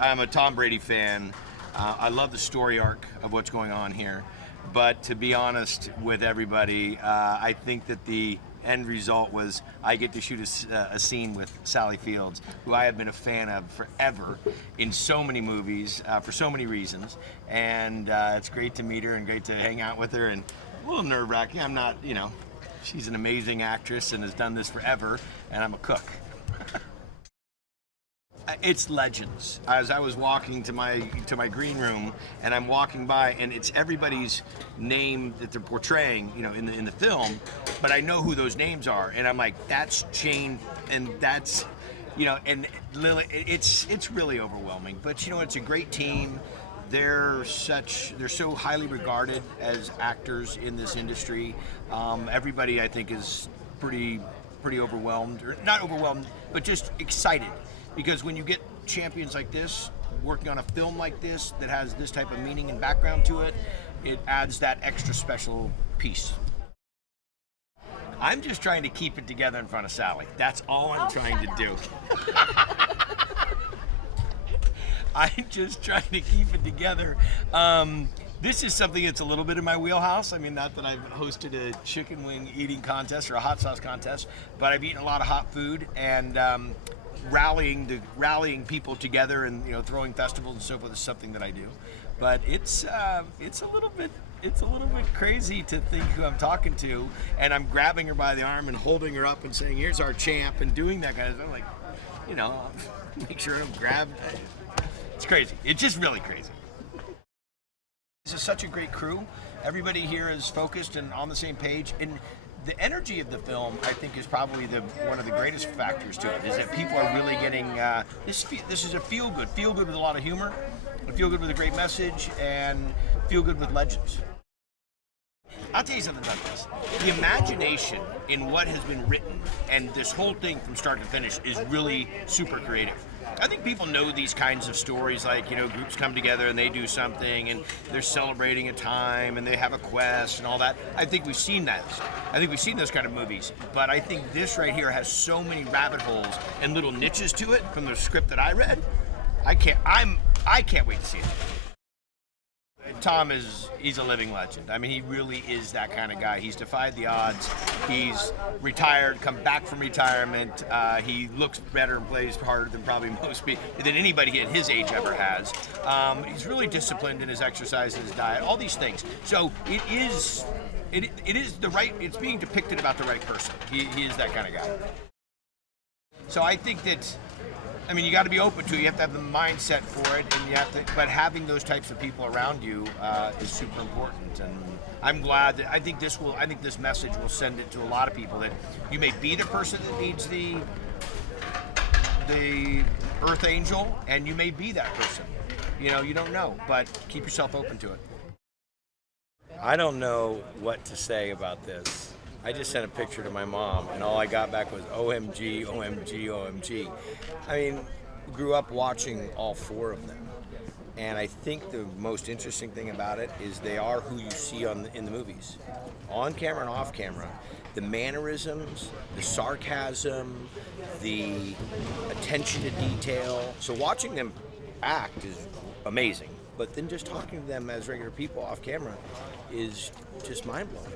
I'm a Tom Brady fan. I love the story arc of what's going on here. But to be honest with everybody, I think that the end result was I get to shoot a scene with Sally Fields, who I have been a fan of forever in so many movies for so many reasons. And it's great to meet her and great to hang out with her. And a little nerve-wracking. I'm not, she's an amazing actress and has done this forever, and I'm a cook. It's legends. As I was walking to my green room, and I'm walking by, and it's everybody's name that they're portraying, in the film, but I know who those names are, and I'm like, that's Jane, and that's, and Lily. It's really overwhelming. But it's a great team. They're so highly regarded as actors in this industry. Everybody, I think, is pretty overwhelmed, or not overwhelmed, but just excited. Because when you get champions like this, working on a film like this that has this type of meaning and background to it, it adds that extra special piece. I'm just trying to keep it together in front of Sally. That's all I'm trying to do. I'm just trying to keep it together. This is something that's a little bit in my wheelhouse. I mean, not that I've hosted a chicken wing eating contest or a hot sauce contest, but I've eaten a lot of hot food, and rallying people together and throwing festivals and so forth is something that I do. But it's a little bit crazy to think who I'm talking to, and I'm grabbing her by the arm and holding her up and saying, "Here's our champ," and doing that kind of stuff. Like, make sure I'm grabbed. It's crazy. It's just really crazy. This is such a great crew. Everybody here is focused and on the same page, and the energy of the film, I think, is probably one of the greatest factors to it. Is that people are really getting this is a feel good with a lot of humor, a feel good with a great message, and feel good with legends. I'll tell you something about this. The imagination in what has been written and this whole thing from start to finish is really super creative. I think people know these kinds of stories, like, groups come together and they do something and they're celebrating a time and they have a quest and all that. I think we've seen that. I think we've seen those kind of movies. But I think this right here has so many rabbit holes and little niches to it from the script that I read. I can't wait to see it. Tom he's a living legend. I mean, he really is that kind of guy. He's defied the odds. He's retired, come back from retirement. He looks better and plays harder than probably than anybody at his age ever has. He's really disciplined in his exercise and his diet, all these things. So it is the right, it's being depicted about the right person. He is that kind of guy. So I think that, you got to be open to it. You have to have the mindset for it, and but having those types of people around you is super important. And I'm glad that I think this message will send it to a lot of people, that you may be the person that needs the Earth Angel, and you may be that person. You don't know, but keep yourself open to it. I don't know what to say about this. I just sent a picture to my mom, and all I got back was OMG, OMG, OMG. Grew up watching all four of them. And I think the most interesting thing about it is they are who you see in the movies. On camera and off camera. The mannerisms, the sarcasm, the attention to detail. So watching them act is amazing. But then just talking to them as regular people off camera is just mind-blowing.